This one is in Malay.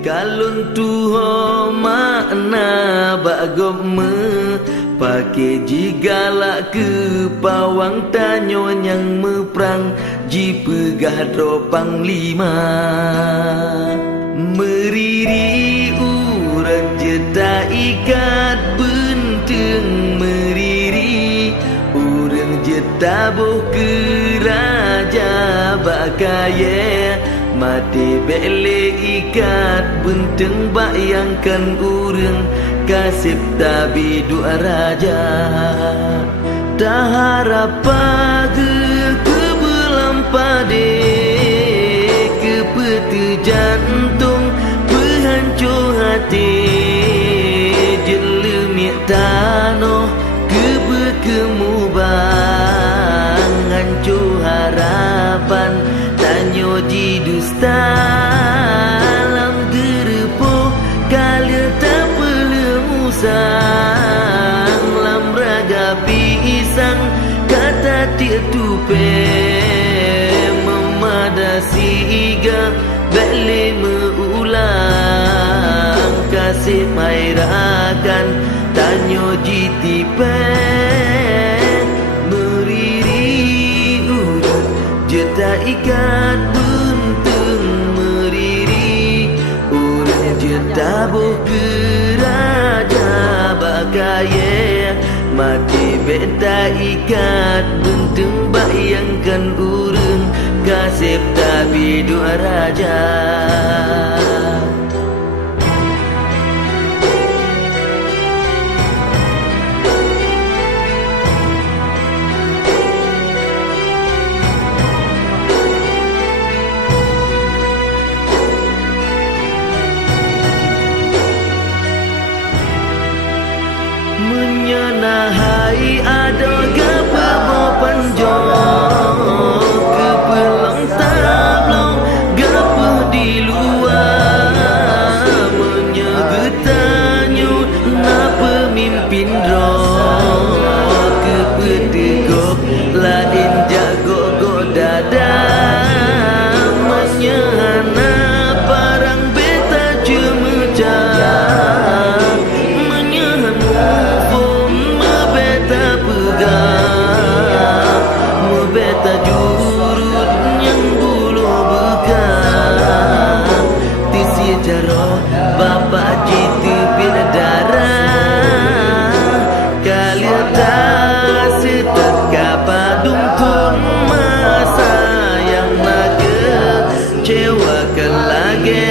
Kalun tuho makna bagom me pakai jigalak ke pawang tanyo yang meprang ji pegah dropang lima meriri uran jeta ikat benteng meriri uran jeta boh ke raja bakaya mati bele ikat benteng bayangkan urang kasih tabi dua raja dah harap pagi ke belam pade ke peti jantung berhancur hati jelemik tanoh ke berkemu bang hancur harapan tanyo ji dusta lam gerepo kalia tak sang lam raga pisang kata dia tupe memadasi iga beli meulang kasih mairakan tanyo jitipe meriri urat jeta ikat buntung meriri urat jeta boh kaya mati beta ikat buntung bayangkan urang kasih tabi dua raja menyenahai ada gapa panjang ke pelang tablong gapa di luar menyegetanyut na pemimpin roh ke petegok lain jago godada menyehana parang beta cemecah beta jurut yang bulu bekas tisi jaro bapak jitu bila darah kalia tak setat kapadung tun masa yang naga cewakan lagi